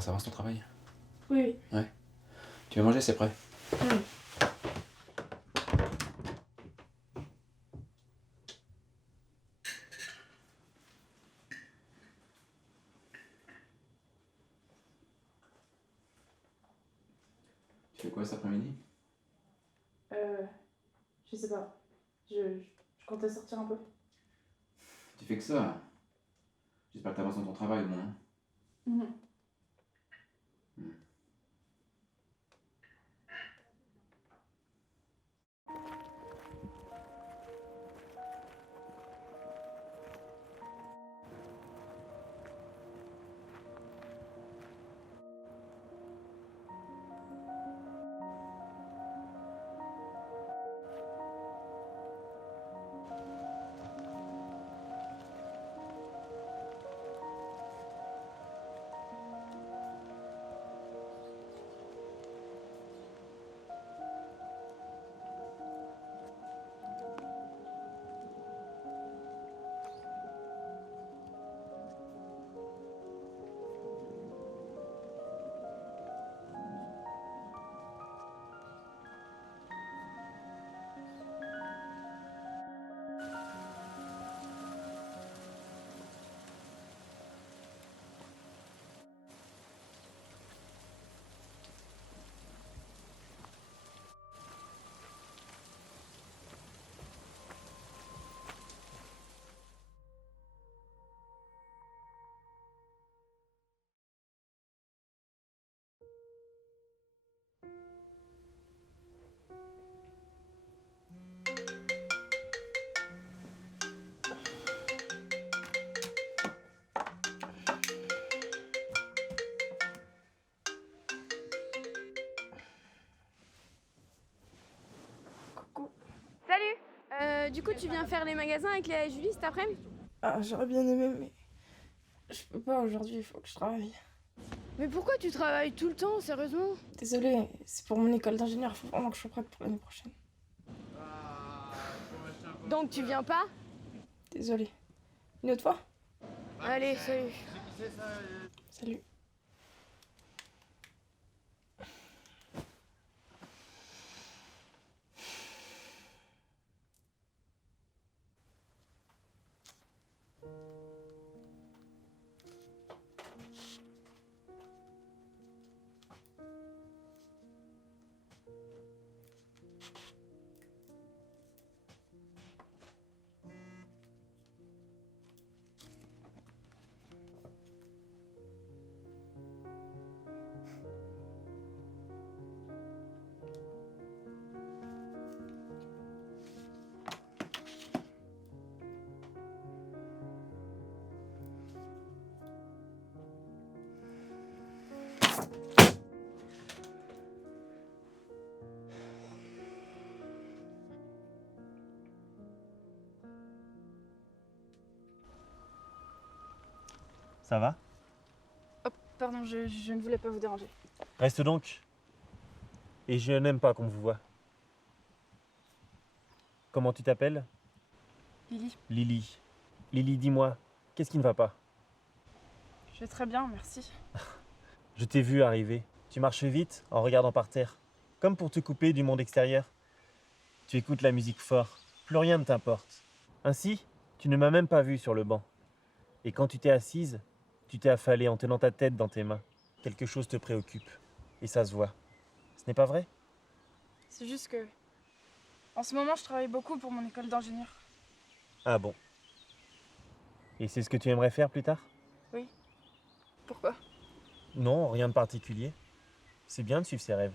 ça avance ton travail? Oui. Ouais. Tu veux manger, c'est prêt? Oui. Tu fais quoi cet après-midi? Je sais pas. Je comptais sortir un peu. Tu fais que ça? J'espère que t'avances dans ton travail au moins. Mhm. Coucou. Salut. Du coup, tu viens faire les magasins avec Léa et Julie cet après-midi? Ah, j'aurais bien aimé, mais je peux pas aujourd'hui, il faut que je travaille. Mais pourquoi tu travailles tout le temps, sérieusement? Désolée, c'est pour mon école d'ingénieur, faut vraiment que je sois prête pour l'année prochaine. Donc tu viens pas? Désolée. Une autre fois? Allez, salut. Salut. Ça va? Oh, pardon, je ne voulais pas vous déranger. Reste donc. Et je n'aime pas qu'on vous voit. Comment tu t'appelles? Lily, Lily. Lily, dis-moi, qu'est-ce qui ne va pas? je vais très bien, merci. Je t'ai vu arriver. Tu marches vite en regardant par terre, comme pour te couper du monde extérieur. Tu écoutes la musique fort, plus rien ne t'importe. Ainsi, tu ne m'as même pas vu sur le banc. Et quand tu t'es assise, tu t'es affalée en tenant ta tête dans tes mains. Quelque chose te préoccupe. Et ça se voit. Ce n'est pas vrai? C'est juste que... En ce moment, je travaille beaucoup pour mon école d'ingénieur. Ah bon. Et c'est ce que tu aimerais faire plus tard? Oui. Pourquoi? Non, rien de particulier. C'est bien de suivre ses rêves.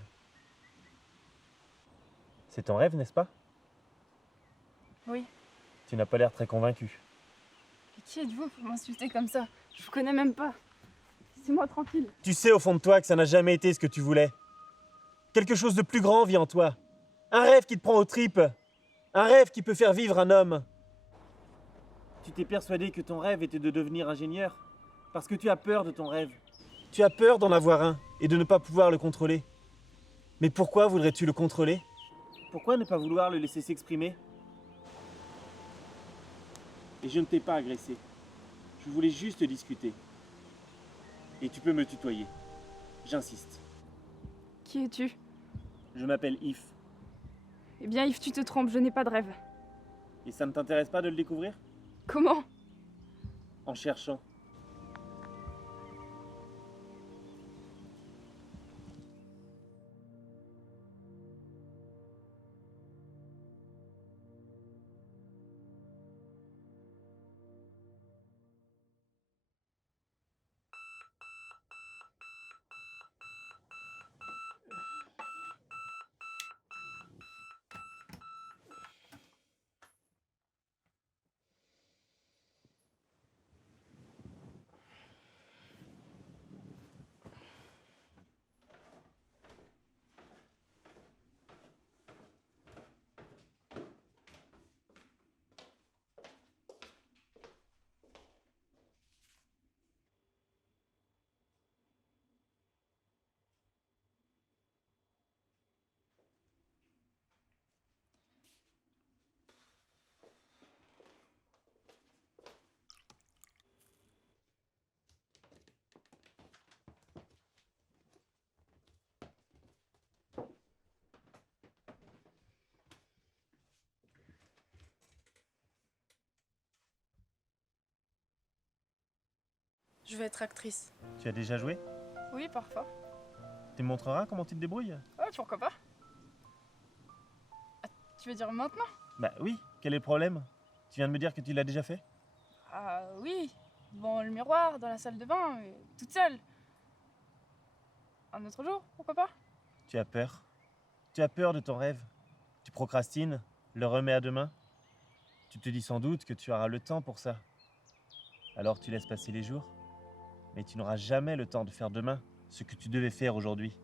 C'est ton rêve, n'est-ce pas? Oui. Tu n'as pas l'air très convaincu. Mais qui êtes-vous pour m'insulter comme ça? Je vous connais même pas. Laissez-moi tranquille. Tu sais au fond de toi que ça n'a jamais été ce que tu voulais. Quelque chose de plus grand vit en toi. Un rêve qui te prend aux tripes. Un rêve qui peut faire vivre un homme. Tu t'es persuadé que ton rêve était de devenir ingénieur parce que tu as peur de ton rêve. Tu as peur d'en avoir un et de ne pas pouvoir le contrôler. Mais pourquoi voudrais-tu le contrôler? Pourquoi ne pas vouloir le laisser s'exprimer? Et je ne t'ai pas agressé. Je voulais juste discuter. Et tu peux me tutoyer. J'insiste. Qui es-tu? Je m'appelle Yves. Eh bien, Yves, tu te trompes, je n'ai pas de rêve. Et ça ne t'intéresse pas de le découvrir? Comment? En cherchant. Je vais être actrice. Tu as déjà joué? Oui, parfois. Tu me montreras comment tu te débrouilles? Ouais, pourquoi pas? Ah, tu veux dire maintenant? Bah oui, quel est le problème? Tu viens de me dire que tu l'as déjà fait? Ah oui, devant le miroir, dans la salle de bain, toute seule. Un autre jour, pourquoi pas? Tu as peur. Tu as peur de ton rêve. Tu procrastines, le remets à demain. Tu te dis sans doute que tu auras le temps pour ça. Alors tu laisses passer les jours. Mais tu n'auras jamais le temps de faire demain ce que tu devais faire aujourd'hui.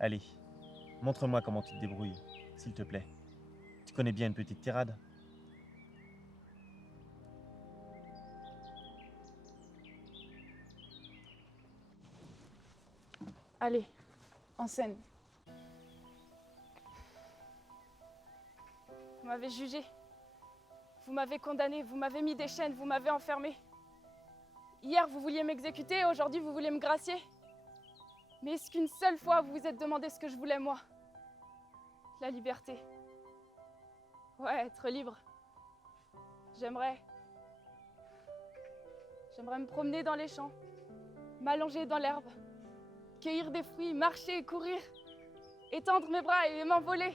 Allez, montre-moi comment tu te débrouilles, s'il te plaît. Tu connais bien une petite tirade. Allez, en scène. Vous m'avez jugé. Vous m'avez condamné, vous m'avez mis des chaînes, vous m'avez enfermé. Hier, vous vouliez m'exécuter, aujourd'hui, vous voulez me gracier. Mais est-ce qu'une seule fois, vous vous êtes demandé ce que je voulais, moi? La liberté. Ouais, être libre. J'aimerais me promener dans les champs, m'allonger dans l'herbe, cueillir des fruits, marcher, courir, étendre mes bras et m'envoler.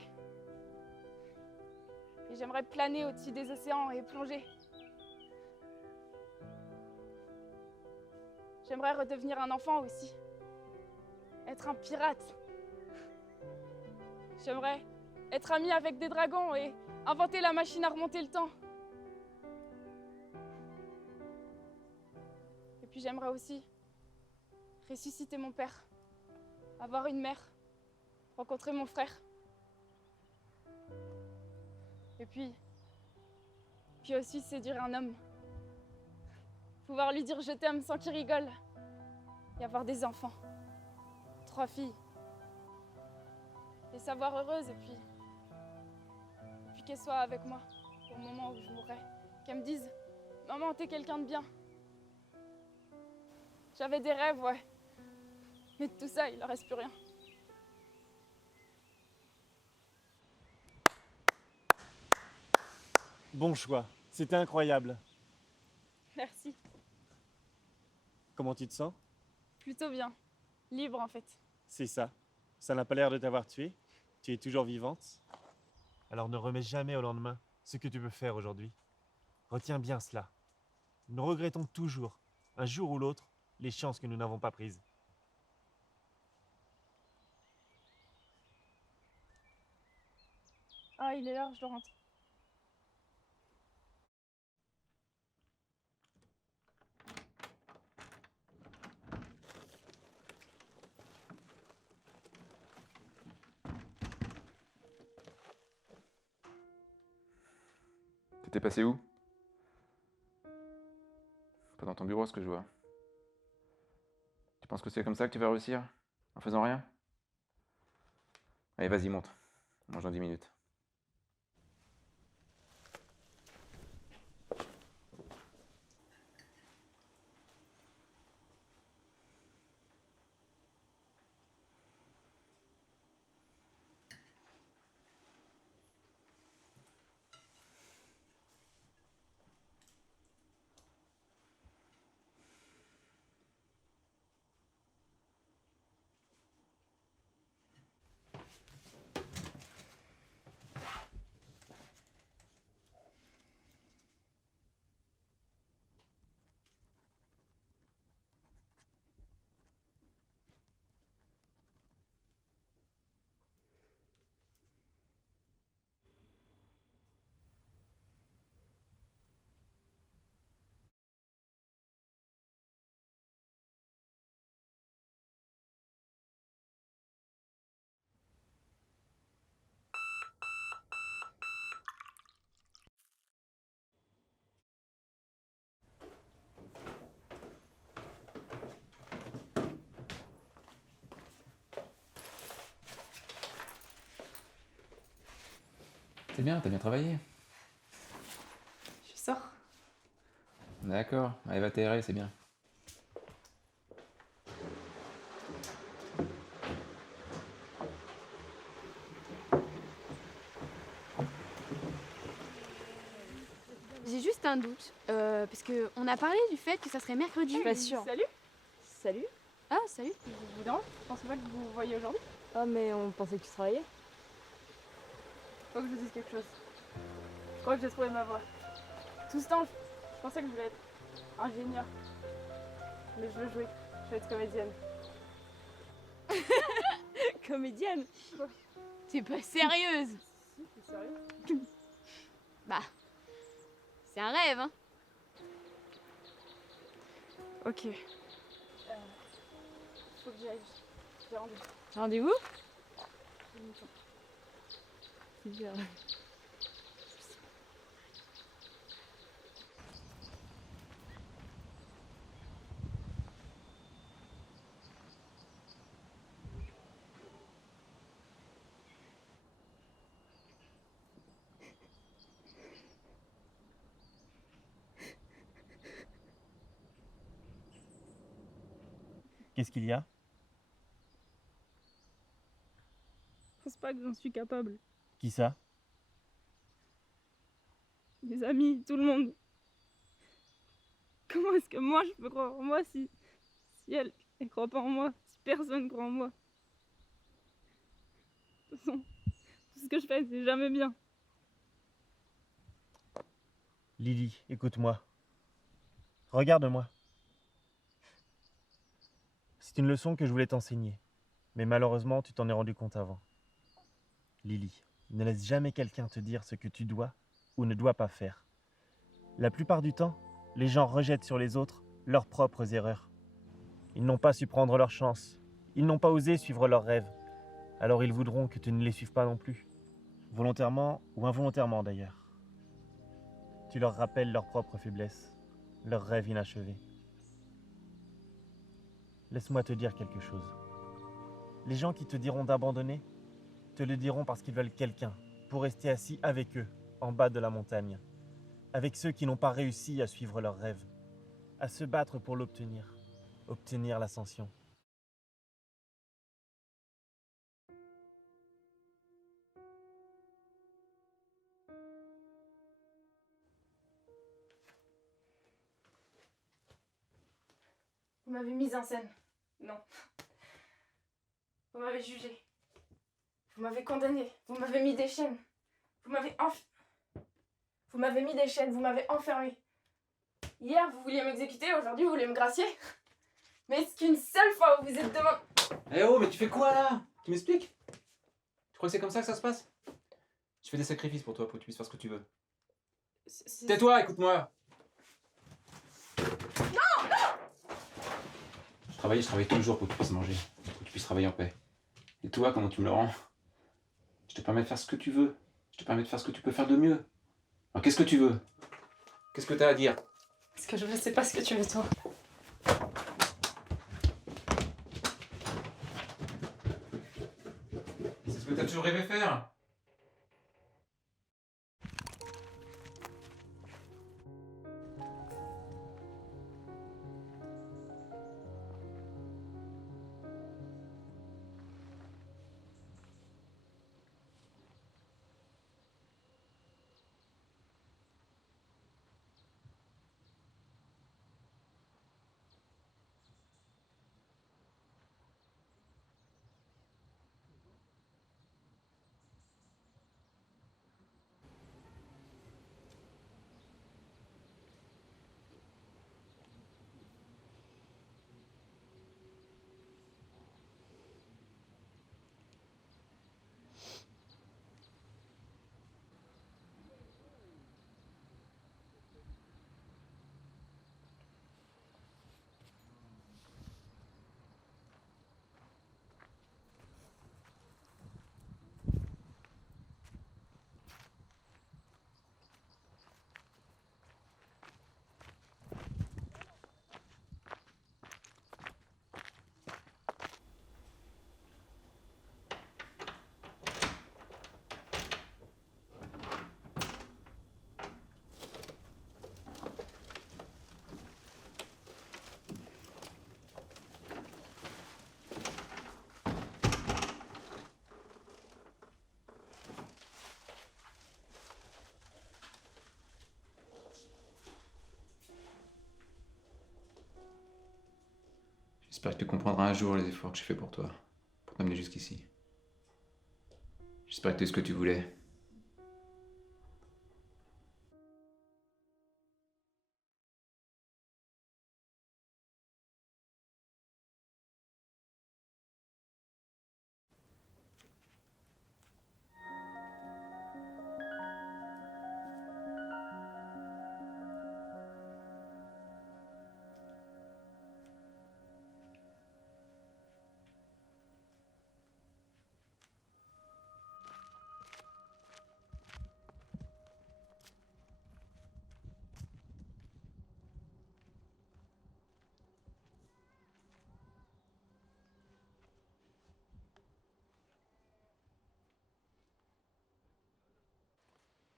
Et j'aimerais planer au-dessus des océans et plonger. J'aimerais redevenir un enfant aussi. Être un pirate. J'aimerais être ami avec des dragons et inventer la machine à remonter le temps. Et puis j'aimerais aussi ressusciter mon père, avoir une mère, rencontrer mon frère. Et puis aussi séduire un homme. Pouvoir lui dire je t'aime sans qu'il rigole. Et avoir des enfants. 3 filles. Les savoir heureuses et puis qu'elles soient avec moi au moment où je mourrai. Qu'elles me disent maman, t'es quelqu'un de bien. J'avais des rêves, ouais. Mais de tout ça, il ne reste plus rien. Bon choix, c'était incroyable. Merci. Comment tu te sens? Plutôt bien. Libre en fait. C'est ça. Ça n'a pas l'air de t'avoir tué. Tu es toujours vivante. Alors ne remets jamais au lendemain ce que tu peux faire aujourd'hui. Retiens bien cela. Nous regrettons toujours, un jour ou l'autre, les chances que nous n'avons pas prises. Ah, il est l'heure, je dois rentrer. T'étais passé où? Pas dans ton bureau, ce que je vois. Tu penses que c'est comme ça que tu vas réussir? En faisant rien? Allez, vas-y, monte. On mange dans 10 minutes. c'est bien, t'as bien travaillé. Je sors. D'accord, allez, va t'aérer, c'est bien. J'ai juste un doute, parce que on a parlé du fait que ça serait mercredi. Pas sûr. Salut. Salut. Ah, salut. Je vous dérange? Je pensais pas que vous vous voyiez aujourd'hui. Ah, mais on pensait que tu travaillais. Faut que je vous dise quelque chose. Je crois que j'ai trouvé ma voie. Tout ce temps, je pensais que je voulais être ingénieur. Mais je veux jouer. Je veux être comédienne. Comédienne. T'es pas sérieuse? Si, t'es sérieux? Bah, c'est un rêve, hein. Ok. Faut que j'y aille. J'ai rendez-vous. Rendez-vous. J'ai une mission. Super. Qu'est-ce qu'il y a? Je pense pas que j'en suis capable. Qui ça? Mes amis, tout le monde. Comment est-ce que moi je peux croire en moi si elle croit pas en moi, si personne croit en moi? De toute façon, tout ce que je fais, c'est jamais bien. Lily, écoute-moi. Regarde-moi. C'est une leçon que je voulais t'enseigner. Mais malheureusement, tu t'en es rendu compte avant. Lily, ne laisse jamais quelqu'un te dire ce que tu dois ou ne dois pas faire. La plupart du temps, les gens rejettent sur les autres leurs propres erreurs. Ils n'ont pas su prendre leur chance. Ils n'ont pas osé suivre leurs rêves. Alors ils voudront que tu ne les suives pas non plus. Volontairement ou involontairement d'ailleurs. Tu leur rappelles leurs propres faiblesses, leurs rêves inachevés. Laisse-moi te dire quelque chose. Les gens qui te diront d'abandonner, te le diront parce qu'ils veulent quelqu'un pour rester assis avec eux, en bas de la montagne. Avec ceux qui n'ont pas réussi à suivre leurs rêves, à se battre pour l'obtenir, obtenir l'ascension. Vous m'avez mise en scène. Non. Vous m'avez jugé. Vous m'avez condamné. Vous m'avez mis des chaînes. Vous m'avez mis des chaînes. Vous m'avez enfermé. Hier, vous vouliez m'exécuter. Aujourd'hui, vous voulez me gracier. Mais est-ce qu'une seule fois, vous vous êtes demandé... Eh oh, mais tu fais quoi là? Tu m'expliques? Tu crois que c'est comme ça que ça se passe? Je fais des sacrifices pour toi, pour que tu puisses faire ce que tu veux. Tais-toi, écoute-moi! Je travaille tous les jours pour que tu puisses manger, pour que tu puisses travailler en paix. Et toi, comment tu me le rends? Je te permets de faire ce que tu veux. Je te permets de faire ce que tu peux faire de mieux. Alors qu'est-ce que tu veux? Qu'est-ce que t'as à dire? Ce que je veux, c'est pas ce que tu veux, toi. C'est ce que t'as toujours rêvé faire. J'espère que tu comprendras un jour les efforts que j'ai fait pour toi, pour t'amener jusqu'ici. J'espère que tu as eu ce que tu voulais.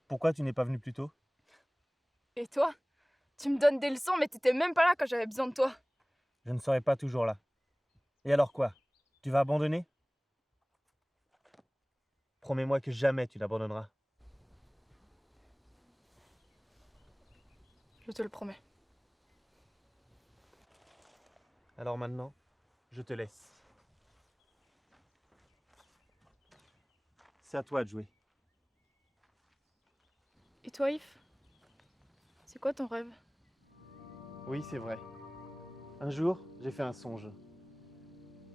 Pourquoi tu n'es pas venu plus tôt? Et toi? Tu me donnes des leçons, mais t'étais même pas là quand j'avais besoin de toi. Je ne serai pas toujours là. Et alors quoi? Tu vas abandonner? Promets-moi que jamais tu l'abandonneras. Je te le promets. Alors maintenant, je te laisse. C'est à toi de jouer. Et toi, Yves? C'est quoi ton rêve? Oui, c'est vrai. Un jour, j'ai fait un songe.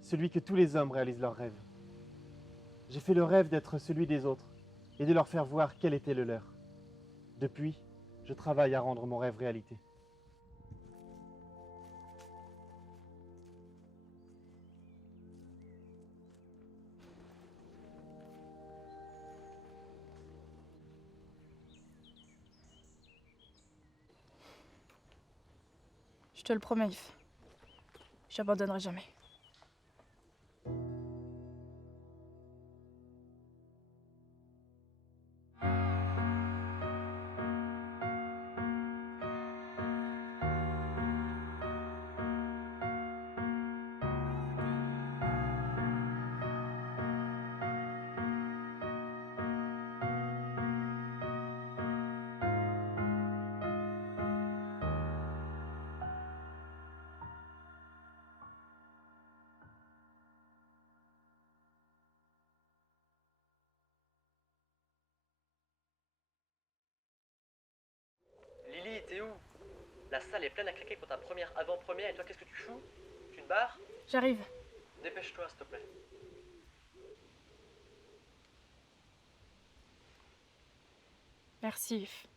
Celui que tous les hommes réalisent leurs rêves. J'ai fait le rêve d'être celui des autres et de leur faire voir quel était le leur. Depuis, je travaille à rendre mon rêve réalité. Je te le promets, Yves. J'abandonnerai jamais. Lily, t'es où? La salle est pleine à craquer pour ta première avant-première et toi qu'est-ce que tu fous? Tu te barres? J'arrive. Dépêche-toi s'il te plaît. Merci, Yves.